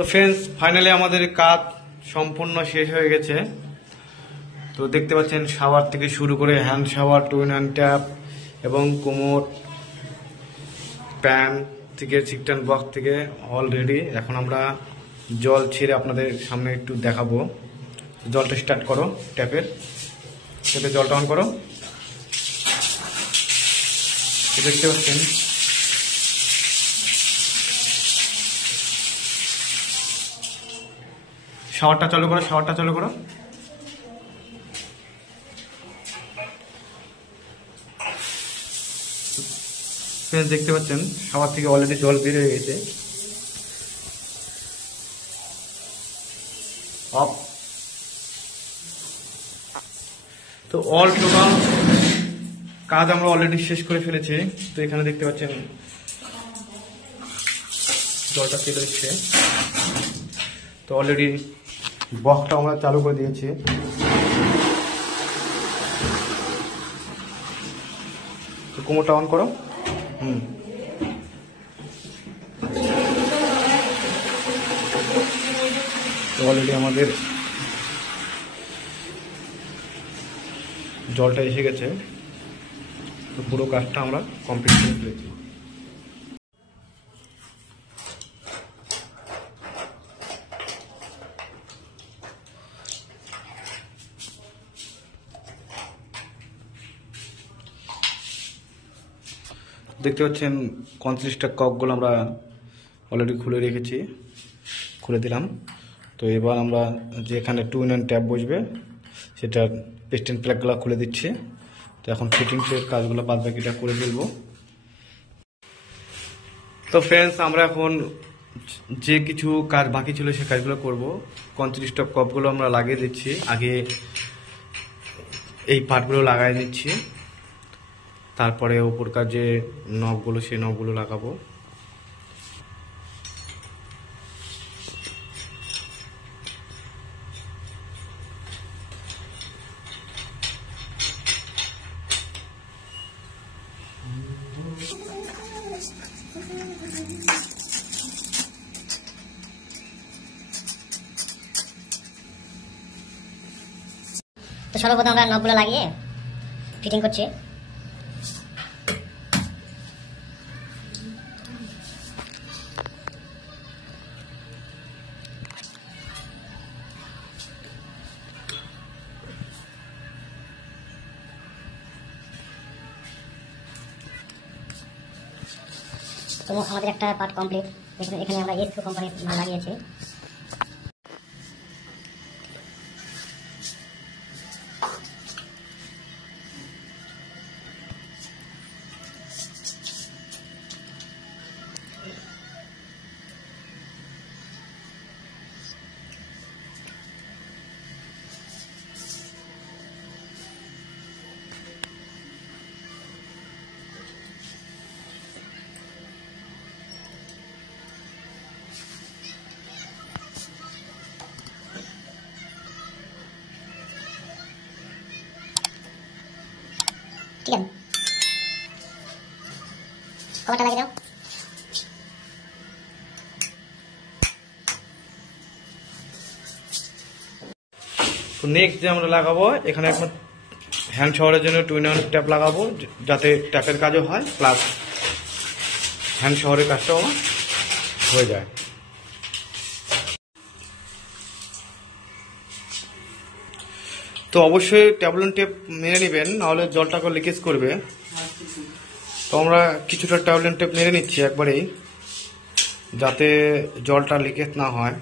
তো friends finally আমাদের কাজ সম্পূর্ণ শেষ হয়ে গেছে। তো দেখতে পাচ্ছেন শাওয়ার থেকে শুরু করে hand shower, twin hand tap এবং কোমোড, প্যান থেকে চিকটান বক্স থেকে অলরেডি। এখন আমরা জল ছেড়ে আপনাদের সামনে একটু দেখাবো। জলটা স্টার্ট করো, ট্যাপের জলটা অন করো। দেখতে পাচ্ছেন শাওয়ারটা চালু করো, শাওয়ারটা চালু করো। দেখতে পাচ্ছেন শাওয়ার থেকে অলরেডি জল বের হয়ে গেছে। অফ। তো অল টোটাল কাজ আমরা অলরেডি শেষ করে ফেলেছি। তো এখানে দেখতে পাচ্ছেন জলটা চলে এসছে। তো অলরেডি বক্সটা আমরা চালু করে দিয়েছি। তো কোমরটা অন করো। তো অলরেডি আমাদের জলটা এসে গেছে। তো পুরো কাজটা আমরা কমপ্লিট করে ফেলেছি। দেখতে পাচ্ছেন 35টা কপগুলো আমরা অলরেডি খুলে রেখেছি, খুলে দিলাম। তো এবার আমরা যেখানে টুইন অ্যান্ড ট্যাপ বসবে সেটার পিস্টন প্লাগগুলো খুলে দিচ্ছি। তো এখন ফিটিংসের কাজগুলো বাদ বাকিটা করে ফেলবো। তো ফ্রেন্ডস আমরা এখন যে কিছু কাজ বাকি ছিল সে কাজগুলো করব। 35টা কপগুলো আমরা লাগিয়ে দিচ্ছি। আগে এই পার্টগুলো লাগাই দিচ্ছি, তারপরে ওপরকার যে নবগুলো সেই নবগুলো লাগাবো। তো সর্বপ্রথম আমরা নবগুলো লাগিয়ে ফিটিং করছি। তো আমাদের একটা পার্ট কমপ্লিট। এখানে আমরা এসকো কোম্পানির মাল লাগিয়েছি। ঠিক আছে, কভারটা লাগিয়ে দাও। তো নেক্সট যে আমরা লাগাবো এখানে এখন হ্যান্ড শাওয়ারের জন্য টুইন অ্যান্ড ট্যাপ লাগাবো, যাতে ট্যাপের কাজও হয় প্লাস হ্যান্ড শাওয়ারের কাজটাও হয়ে যায়। তো অবশ্যই ট্যাবলেট টেপ মেরে নেবেন, নাহলে জলটাকে লিকেজ করবে। তো আমরা কিছুটা ট্যাবলেট টেপ মেরে নিচ্ছি একবারেই, যাতে জলটা লিকেজ না হয়।